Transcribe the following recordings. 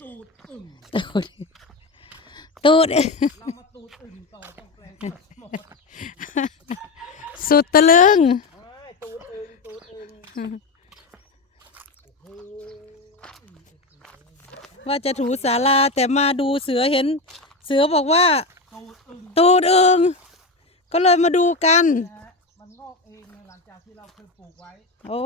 ตูดอึ่งตูดตูดเรามาตูดอึ่งต่อต้องแปลงหมดสุดตะลึงไม่ตูดอึ่งตูดอึ่งโอ้โหว่าจะถูศาลาแต่มาดูเสือเห็น เสือบอกว่า ตูดอึ่งตูดอึงก็เลยมาดูกันนะฮะมันงอกเองเลยหลังจากที่เราเคยปลูกไว้ โอ้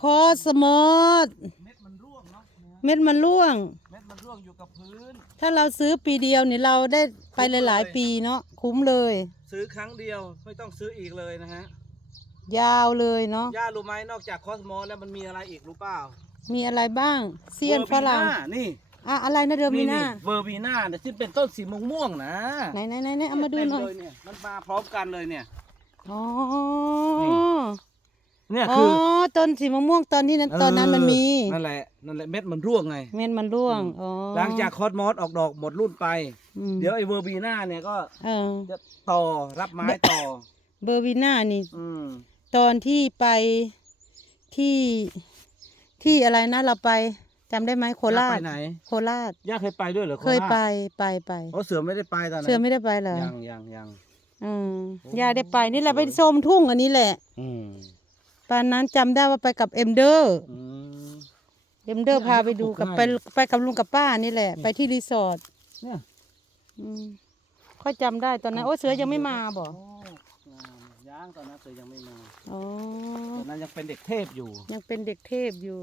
คอสมอดเม็ดมันร่วงเนาะนะฮะเม็ดมันร่วง เม็ดมันร่วงอยู่กับพื้น ถ้าเราซื้อปีเดียวนี่เราได้ไปหลาย ๆ ปีเนาะคุ้มเลย ซื้อครั้งเดียวไม่ต้องซื้ออีกเลยนะฮะยาวเลยเนาะย่ารู้ไหมนอกจากคอสโมแล้วมันมีอะไรอีกรู้เปล่ามีอะไรบ้างเซียนฝรั่งเวอบีานี่อะอะไรนะเดอร์มิน่าเบอร์บีน่าเนี่ยที่เป็นต้นสีม่วงม่วงๆนะไหนไหนไหนไหนเอามาดูหน่อยเต็เลยเนี่ยมันมาพร้อมกันเลยเนี่ยอ๋อนี่ เนี่ยอ๋อคือต้นสีมะม่วงตอนที่นั้นตอนนั้นมันมีเออนั่นแหละนั่นแหละเม็ดมันร่วงไง เม็ดมันร่วงอ๋อหลังจากคอสมอสออกดอกหมดรุ่นไป อืมเดี๋ยวไอ้เวอร์บีน่าเนี่ยก็เออ จะต่อรับไม้ต่อ เบอร์วิน่านี่ อืมตอนที่ไปที่ที่อะไรนะเราไปจำได้ไหมโคราชย่ไปไหนโคราช ย่าเคยไปด้วยเหรอเคยไปโราชไปไปโอ้เสือไม่ได้ไปตอนนั้นเชื่อไม่ได้ไปเหรอยังยังยัง อืมโอ้ยาได้ไปนี่แหละไปชมทุ่งอันนี้แหละ อืม ตอนนั้นจำได้ว่าไปกับเอ็มเดอร์อืม เอ็มเดอร์เนี่ยพาไปดูกับปลูไปกง่ายไปกับลุงกับป้านี่แหละ ไปที่รีสอร์ทเนี่ย อืมค่อยจำได้ตอนนั้น โอ้เสือยังไม่มาบ่โอ้งามย่างตอนนั้นเสือยังไม่มาอ๋อตอนนั้นยังเป็นเด็กเทพอยู่ยังเป็นเด็กเทพอยู่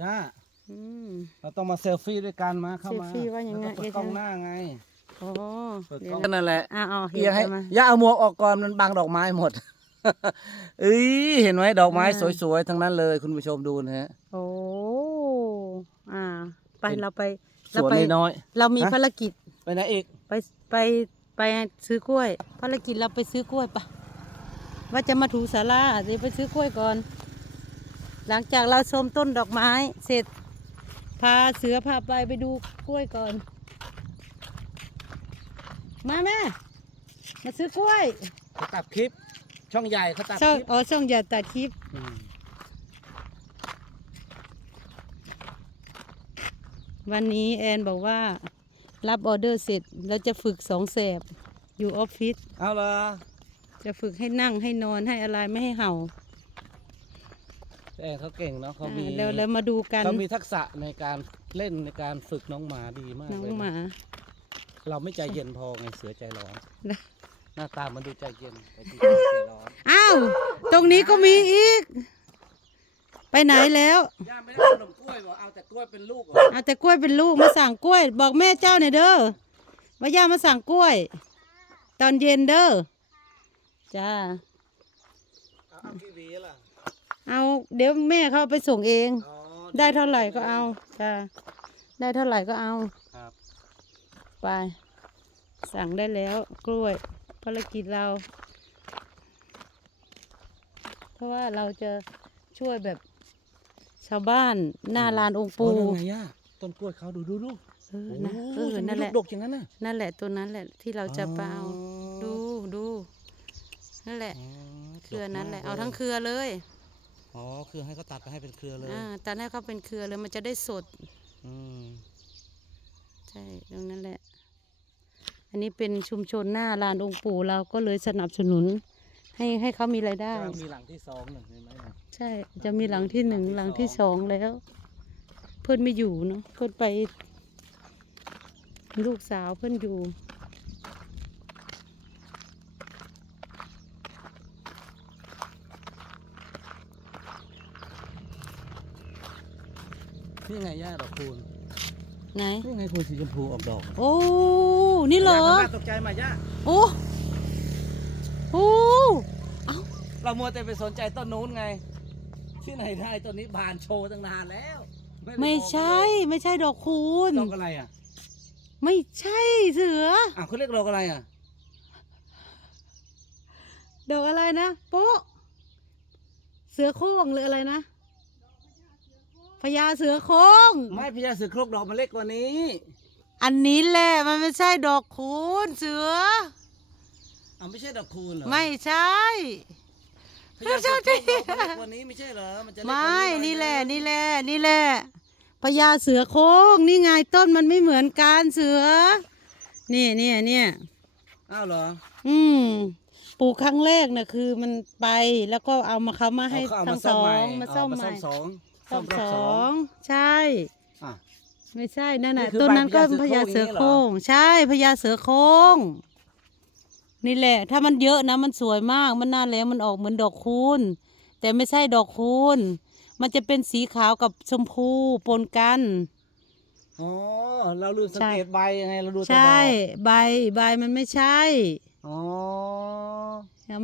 จ้าอืม เราต้องมาเซลฟี่ด้วยกันมาเข้ามาเซลฟี่ว่ายังไง แล้วก็เปิดกล้องหน้าไง อ๋อเปิดเดี๋กยวล้องนั่นแหละอ่าเอาเห็เอียงให้นไหมย่าเอาหมวกออกก่อนมันบังดอกไม้หมด เอ้ยเห็นไหมดอกไม้อ่า สวยๆทั้งนั้นเลยคุณผู้ชมดูนะฮะโอ้อ่า ไปเป็นเราไปสเราวนไปน้อยเรามีฮะภารกิจๆไปไหนอีกไปไปไปซื้อกล้วย ภารกิจเราไปซื้อกล้วยปะว่าจะมาถูสาราเดี๋ยวไปซื้อกล้วยก่อน หลังจากเราชมต้นดอกไม้ เสร็จ พาเสือพาไปไปดูกล้วยก่อน มาแม่มาซื้อกล้วยเขาตัดคลิป ช่องใหญ่เขาตัดคช่องลิปอ๋อช่องอย่าตัดคลิปอืมวันนี้แอนบอกว่า รับออเดอร์เสร็จแล้วจะฝึกสองแสบอยู่ออฟฟิศเอาละจะฝึกให้นั่งให้นอนให้อะไรไม่ให้เห่าแต่เขาเก่งเนาะเขามีอ่าแล้วแล้วมาดูกันเขามีทักษะในการเล่นในการฝึกน้องหมาดีมากน้องเลยหมา เราไม่ใจเย็นพอไงเสือใจร้อนนะห น้าตามันดูใจเย็นแต่จริงๆใจร้อนอ้าว ตรงนี้ก็มีอีก ไปไหนแล้ว ย่าไม่ได้ขนมกล้วยบอกเอาแต่กล้วยเป็นลูกเหรอเอาแต่กล้วยเป็นลูกมาสั่งกล้วย บอกแม่เจ้าหน่อยเด้อว่าย่ามาสั่งกล้วย ตอนเย็นเด้อจ้า เอาเอากี่หวีล่ะเอาเดี๋ยวแม่เขาเอาไปส่งเอง อ๋อได้เท่าไหร่ก็เอาจ้าได้เท่าไหร่ก็เอา ครับ ไป สั่งได้แล้วกล้วย ภารกิจเรา เพราะว่าเราจะช่วยแบบชาวบ้านหน้าลานองค์ปูปูไงย่าต้นกล้วยเขาดูดูดูเออนะเออทำไมนั่นแหลูละกดกอย่างนั้นน่ะนั่นแหละตัวนั้นแหละที่เราจะไปเอาอ๋อดูดูนั่นแหละอ๋อเครือนั้นแหละดกมเอาทั้งเครือเลยอ๋อคือให้เขาตัดไปให้เป็นเครือเลยอ่าตอนแรกเขาเป็นเครือเลยมันจะได้สดอืมใช่ตรงนั้นแหละ อันนี้เป็นชุมชนหน้าลานองค์ปู่เราก็เลยสนับสนุน ให้ให้เขามีรายได้ก็มีหลังที่สองหนึ่งเห็นไหมน่ะใช่ จะมีหลังที่หนึ่งหลังที่สองแล้ว เพื่อนไม่อยู่เนาะเพื่อนไป ลูกสาวเพื่อนอยู่ นี่ไงย่าดอกคูณไหน นี่ไงคูณสีชมพูออกดอก โอ้ นี่เหรอย่าทำหน้าตกใจมาย่าโอ้โอ้เรามัวแต่ไปสนใจต้นนู้นไง ที่ไหนได้ต้นนี้บานโชว์ตั้งนานแล้วด้ไม่บอกใช่ ไม่ใช่ดอกคูณดอกอะไรอะ ไม่ใช่เสืออะเขาเรียกดอกอะไรอะดอกอะไรนะโป๊ะเสือโคร่งหรืออะไรนะพญาเสือโคร่งไม่พญาเสือโครกดอกมันเล็กกว่านี้ อันนี้แหละมันไม่ใช่ดอกคูณเสืออะไม่ใช่ดอกคูณเหรอไม่ใช่ พญาเสือโคร่งดอกมันเล็กกว่านี้ไม่ใช่เหรอมันจะเล็กกไม่ว่าอยนี่แหละงนี่แหละนี่แหละพญาเสือโคร่งนี่ไงต้นมันไม่เหมือนกันเสือ นี่เนี่ยเนี่ยอ้าวเหรออืมปลูกครั้งแรกน่ะคือมันไปแล้วก็เอามาเขามาให้เอาเขาเอาทั้มางสซ่อมอใหม่งมาซ่อมเาใหม่สองซ่อมรบสองใช่อะ ไม่ใช่นั่นน่ะนี่คือต้นนั้นก็ใบพพญาญาเสืเสืออโคโคร่ร่งงใช่พญาเสือโคร่งนี่แหละ ถ้ามันเยอะนะมันสวยมาก มันน่าแล้วมันออกเหมือนดอกคูณแต่ไม่ใช่ดอกคูณมันจะเป็นสีขาวกับชมพูปนกัน อ๋อเราลืมสังเกตใบยังไงเราดูแต่ดอก ใช่ ใบใบมันไม่ใช่ อ๋อ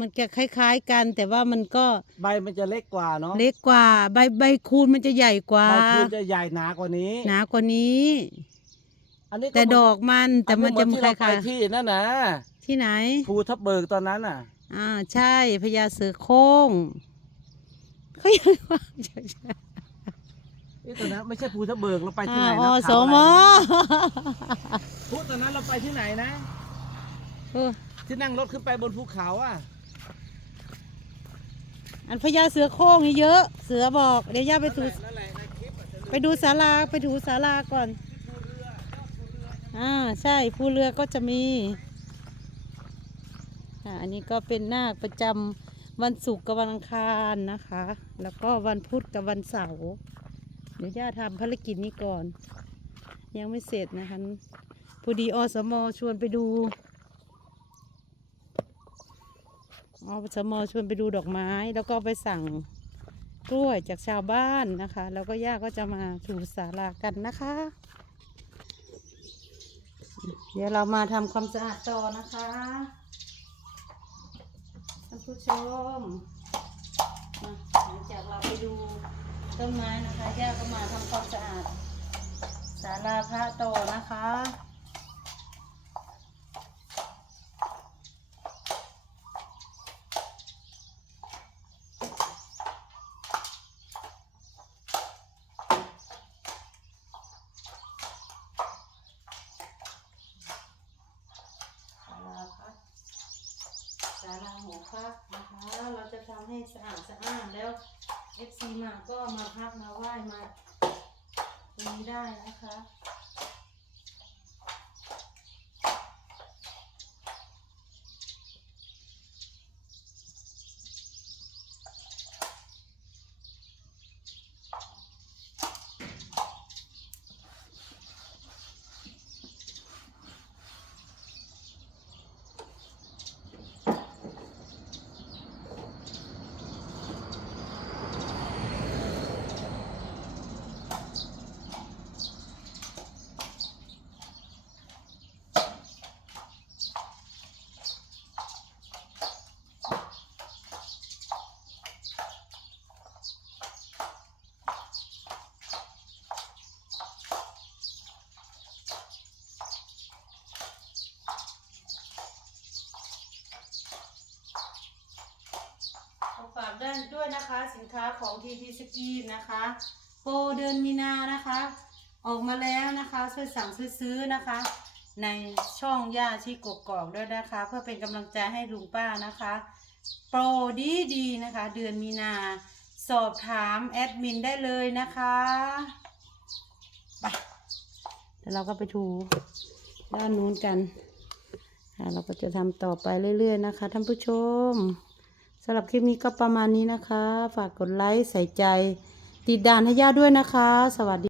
มันจะคล้าย ๆกัน แต่ว่ามันก็ใบมันจะเล็กกว่าเนาะเล็กกว่า ใบใบคูณมันจะใหญ่กว่าใบคูณจะใหญ่หนากว่านี้หนากว่านี้ อันนี้แต่ดอกมันแต่มันจะเหคที่เราไปล้ายที่นั่นนะๆที่ไหนภูทับเบิกตอนนั้นน่ะอ่าใช่พญาเสือโคร่งเขายังว่าเอ๊ะตอนนั้นไม่ใช่ภูทับเบิกเราไปที่อ่าไหนอนะสเขามอะไรนะภูตอนนั้นเราไปที่ไหนนะเออ ที่นั่งรถขึ้นไปบนภูเขาอะ อันพญาเสือโคร่งนี่เยอะ เสือบอกเดี๋ยวย่าไปถูนั่นแหละในคลิปอะจะไปดูศาลาไปถูศาลาก่อน อ่าใช่ผู้เรือก็จะมีอ่าอันนี้ก็เป็นนาคประจำวันศุกร์กับวันอังคารนะคะ แล้วก็วันพุธกับวันเสาร์เดี๋ยวย่าทำภารกิจนี้ก่อน ยังไม่เสร็จนะคะพอดีอสมชวนไปดู อสมอชวนไปดูดอกไม้ แล้วก็ไปสั่งกล้วยจากชาวบ้านนะคะ แล้วก็ย่าก็จะมาถูศาลากันนะคะ เดี๋ยวเรามาทำความสะอาดต่อนะคะท่านผู้ชมหลังจากเราไปดูต้นไม้นะคะย่าก็มาทำความสะอาดศาลาพระต่อนะคะ ศาลาพักศา ลาหัวพักนะคะเราจะทำให้สะอาดสะอ้านแล้วเอฟซีมาก็มาพักมาไหว้มาตรงนี้ได้นะคะ ขอฝากด้า นะคะ สินค้าของทีทีสกีนะคะ โปรเดือนมีนานะคะ ออกมาแล้วนะคะ ช่วยสั่งช่วยซื้อนะคะ ในช่องย่าที่กกอกด้วยนะคะ เพื่อเป็นกำลังใจให้ลุงป้านะคะ โปรดีดีๆนะคะ เดือนมีนาสอบถามแอดมินได้เลยนะคะไปเดี๋ยวเราก็ไปถูด้านนู้นกันเราก็จะทำต่อไปเรื่อย ๆ นะคะท่านผู้ชม สำหรับคลิปนี้ก็ประมาณนี้นะคะ ฝากกดไลค์ใส่ใจ ติดด่านให้ย่าด้วยนะคะ สวัสดี